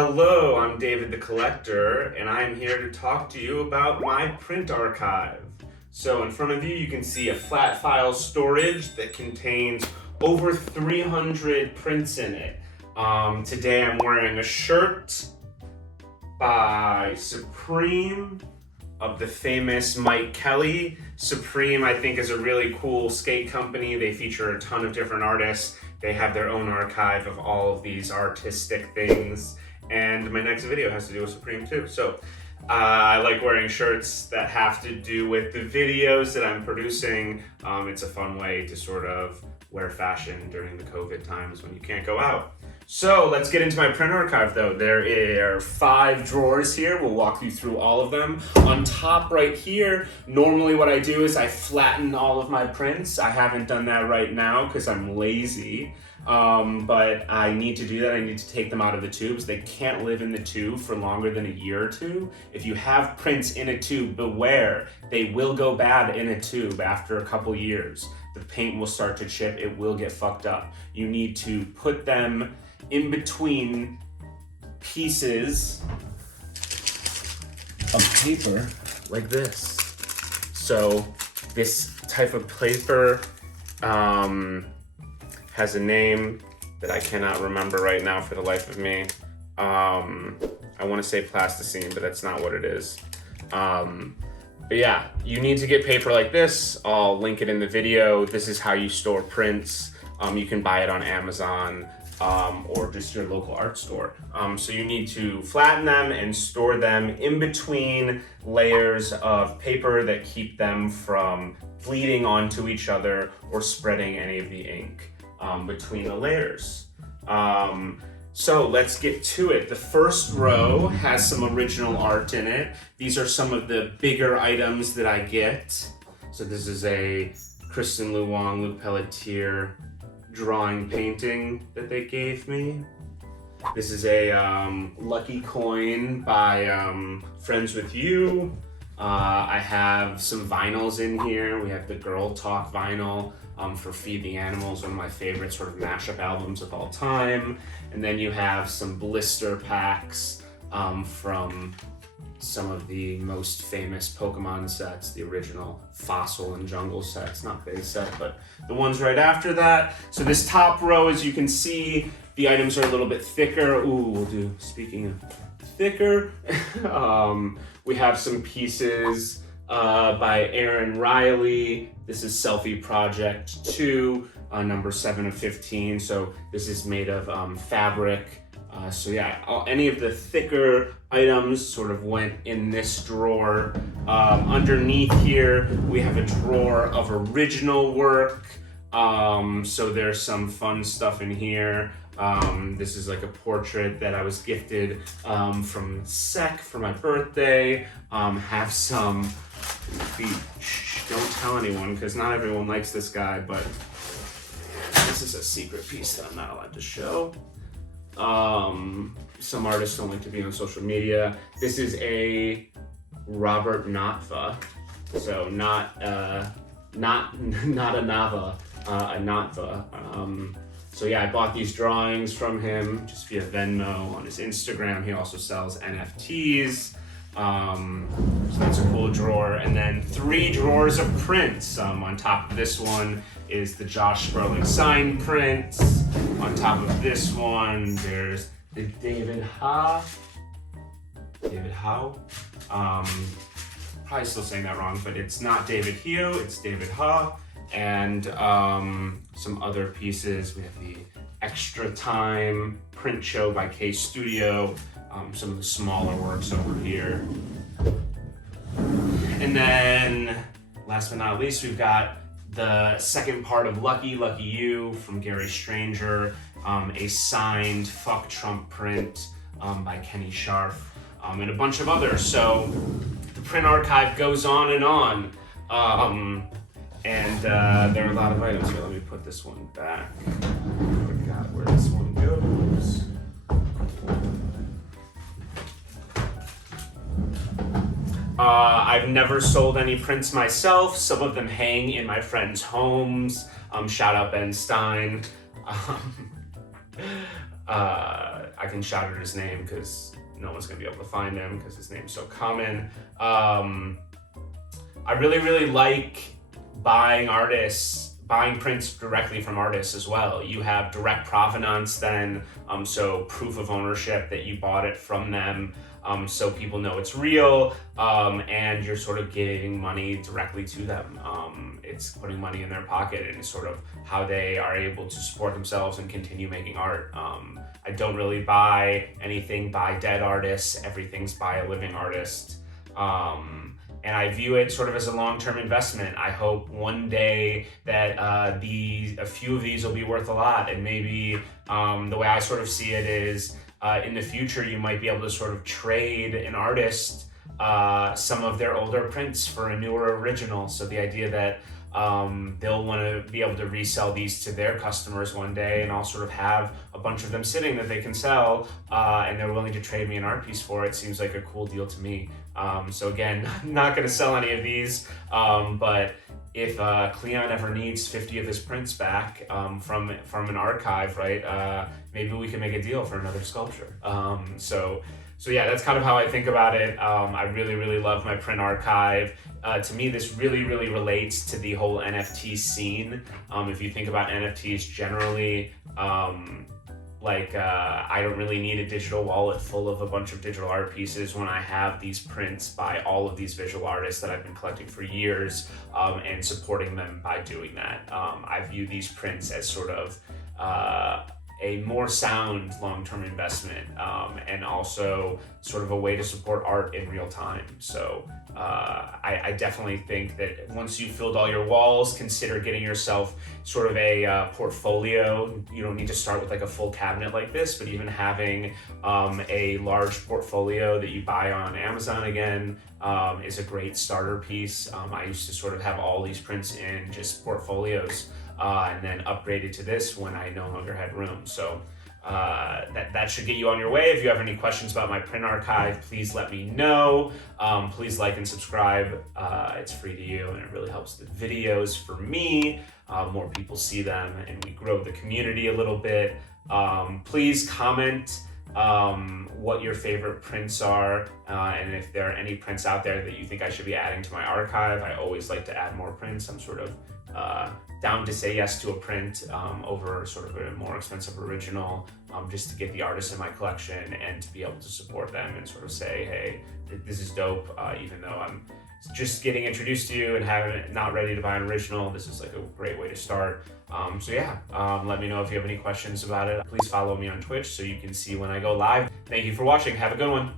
Hello, I'm David the Collector, and I'm here to talk to you about my print archive. So in front of you, you can see a flat file storage that contains over 300 prints in it. Today I'm wearing a shirt by Supreme of the famous Mike Kelly. Supreme, I think, is a really cool skate company. They feature a ton of different artists. They have their own archive of all of these artistic things. And my next video has to do with Supreme too. So I like wearing shirts that have to do with the videos that I'm producing. It's a fun way to sort of wear fashion during the COVID times when you can't go out. So let's get into my print archive though. There are 5 drawers here. We'll walk you through all of them. On top right here, normally what I do is I flatten all of my prints. I haven't done that right now because I'm lazy. But I need to do that. I need to take them out of the tubes. They can't live in the tube for longer than a year or two. If you have prints in a tube, beware. They will go bad in a tube after a couple years. The paint will start to chip. It will get fucked up. You need to put them in between pieces of paper like this. So this type of paper has a name that I cannot remember right now for the life of me. I want to say plasticine, but that's not what it is. But yeah, you need to get paper like this. I'll link it in the video. This is how you store prints. You can buy it on Amazon or just your local art store. So you need to flatten them and store them in between layers of paper that keep them from bleeding onto each other or spreading any of the ink between the layers. So let's get to it. The first row has some original art in it. These are some of the bigger items that I get. So this is a Kristen Luong, Luc Pelletier drawing painting that they gave me. This is a lucky coin by Friends With You. I have some vinyls in here. We have the Girl Talk vinyl for Feed the Animals, one of my favorite sort of mashup albums of all time. And then you have some blister packs from some of the most famous Pokemon sets, the original Fossil and Jungle sets, not base set, but the ones right after that. So this top row, as you can see, the items are a little bit thicker. Ooh, we'll do, speaking of thicker, we have some pieces by Aaron Riley. This is Selfie Project 2, number 7 of 15. So this is made of fabric. So yeah, any of the thicker items sort of went in this drawer. Underneath here, we have a drawer of original work. So there's some fun stuff in here. This is like a portrait that I was gifted from Sec for my birthday. Have some, don't tell anyone because not everyone likes this guy, but this is a secret piece that I'm not allowed to show. Some artists don't like to be on social media. This is a Robert Notva, so not a Nava, a Notva. So yeah, I bought these drawings from him just via Venmo on his Instagram. He also sells NFTs. So that's a cool drawer. And then 3 drawers of prints. On top of this one is the Josh Sperling sign prints. On top of this one, there's the David Howe. Probably still saying that wrong, but it's not David Heo, it's David Howe. And some other pieces. We have the Extra Time print show by K Studio. Some of the smaller works over here. And then, last but not least, we've got the second part of Lucky You from Gary Stranger, a signed Fuck Trump print by Kenny Scharf, and a bunch of others. So the print archive goes on and on. And there are a lot of items here. Let me put this one back. I forgot where this one goes. I've never sold any prints myself. Some of them hang in my friends' homes. Shout out Ben Stein. I can shout out his name because no one's gonna be able to find him because his name's so common. I really like buying prints directly from artists as well. You have direct provenance then, so proof of ownership that you bought it from them, so people know it's real, and you're sort of giving money directly to them. It's putting money in their pocket, and it's sort of how they are able to support themselves and continue making art. I don't really buy anything by dead artists. Everything's by a living artist. And I view it sort of as a long-term investment. I hope one day that a few of these will be worth a lot, and maybe the way I sort of see it is in the future you might be able to sort of trade an artist some of their older prints for a newer original. So the idea that they'll want to be able to resell these to their customers one day, and I'll sort of have a bunch of them sitting that they can sell, and they're willing to trade me an art piece for it. Seems like a cool deal to me. So again, I'm not going to sell any of these, but if Cleon ever needs 50 of his prints back from an archive, right, maybe we can make a deal for another sculpture. So yeah, that's kind of how I think about it. I really love my print archive. To me, this really relates to the whole NFT scene. If you think about NFTs generally, I don't really need a digital wallet full of a bunch of digital art pieces when I have these prints by all of these visual artists that I've been collecting for years, and supporting them by doing that. I view these prints as sort of a more sound long-term investment, and also sort of a way to support art in real time. So I definitely think that once you've filled all your walls, consider getting yourself sort of a portfolio. You don't need to start with like a full cabinet like this, but even having a large portfolio that you buy on Amazon again is a great starter piece. I used to sort of have all these prints in just portfolios, and then upgraded to this when I no longer had room. So that should get you on your way. If you have any questions about my print archive, please let me know. Please like and subscribe. It's free to you, and it really helps the videos for me. More people see them, and we grow the community a little bit. Please comment what your favorite prints are, and if there are any prints out there that you think I should be adding to my archive. I always like to add more prints. I'm sort of down to say yes to a print over sort of a more expensive original, just to get the artists in my collection and to be able to support them and sort of say, hey, this is dope, even though I'm just getting introduced to you and not ready to buy an original. This is like a great way to start. So yeah, let me know if you have any questions about it. Please follow me on Twitch so you can see when I go live. Thank you for watching. Have a good one.